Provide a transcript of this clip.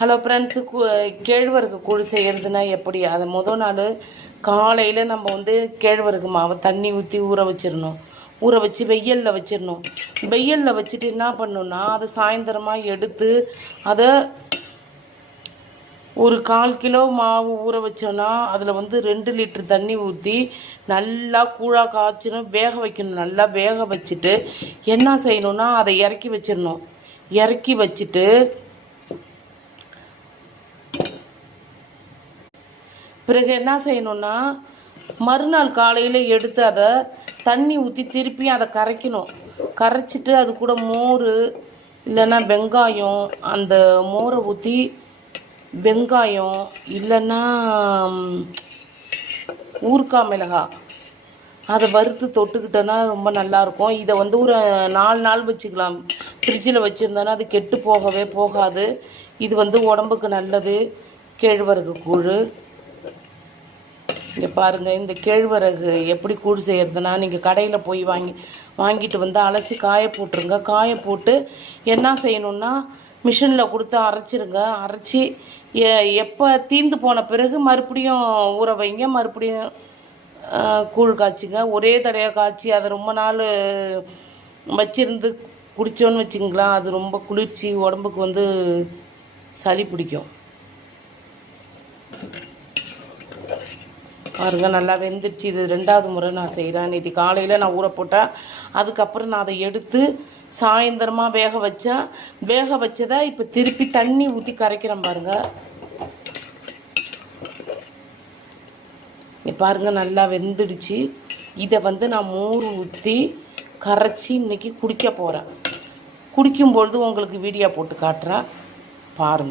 Hello friends, கேழ்வரகு கூழ் செய்கிறதுனா எப்படி? அதை நாள் காலையில் நம்ம கேழ்வரகு மாவை தண்ணி ஊற்றி ஊற வச்சிடணும். ஊற வச்சு வெயிலில் வச்சிடணும். வெயிலில் வச்சுட்டு என்ன பண்ணணுன்னா, அதை சாயந்தரமாக எடுத்து அதை ஒரு 1/4 கிலோ மாவு ஊற வச்சோன்னா அதில் 2 லிட்டர் தண்ணி ஊற்றி நல்லா கூழாக காய்ச்சணும். வேக வைக்கணும். நல்லா வேக வச்சுட்டு என்ன செய்யணுன்னா, அதை இறக்கி வச்சிடணும். இறக்கி வச்சுட்டு பிறகு என்ன செய்யணுன்னா, மறுநாள் காலையில் எடுத்து அதை தண்ணி ஊற்றி திருப்பி அதை கரைக்கணும். கரைச்சிட்டு அது கூட மோர் இல்லைன்னா வெங்காயம், அந்த மோரை ஊற்றி வெங்காயம் இல்லைன்னா ஊறுகாய் மிளகாய் அதை வறுத்து தொட்டுக்கிட்டோன்னா ரொம்ப நல்லாயிருக்கும். இதை ஒரு 4 நாள் வச்சுக்கலாம். ஃப்ரிட்ஜில் வச்சுருந்தோன்னா அது கெட்டு போகவே போகாது. இது உடம்புக்கு நல்லது. கேழ்வரகு கூழ். இங்கே பாருங்கள், இந்த கேழ்வரகு எப்படி கூழ் செய்கிறதுனா, நீங்கள் கடையில் போய் வாங்கிட்டு அலசி காய போட்டுருங்க. காய போட்டு என்ன செய்யணுன்னா, மிஷினில் கொடுத்து அரைச்சிருங்க. அரைச்சி எப்போ தீந்து போன பிறகு மறுபடியும் ஊற வைங்க. மறுபடியும் கூழ் காய்ச்சிங்க. ஒரே தடையாக காய்ச்சி அதை ரொம்ப நாள் வச்சிருந்து குடித்தோன்னு வச்சுங்களா, அது ரொம்ப குளிர்ச்சி, உடம்புக்கு சளி பிடிக்கும். பாருங்க, நல்லா வெந்துருச்சு. இது 2வது முறை நான் செய்கிறேன். நேற்று காலையில் நான் ஊற போட்டேன். அதுக்கப்புறம் நான் அதை எடுத்து சாயந்தரமாக வேக வச்சதை இப்போ திருப்பி தண்ணி ஊற்றி கரைக்கிறேன். பாருங்கள், பாருங்கள் நல்லா வெந்துடுச்சு. இதை நான் மோர் ஊற்றி கரைச்சி இன்றைக்கி குடிக்க போகிறேன். குடிக்கும்பொழுது உங்களுக்கு வீடியோ போட்டு காட்டுறேன், பாருங்கள்.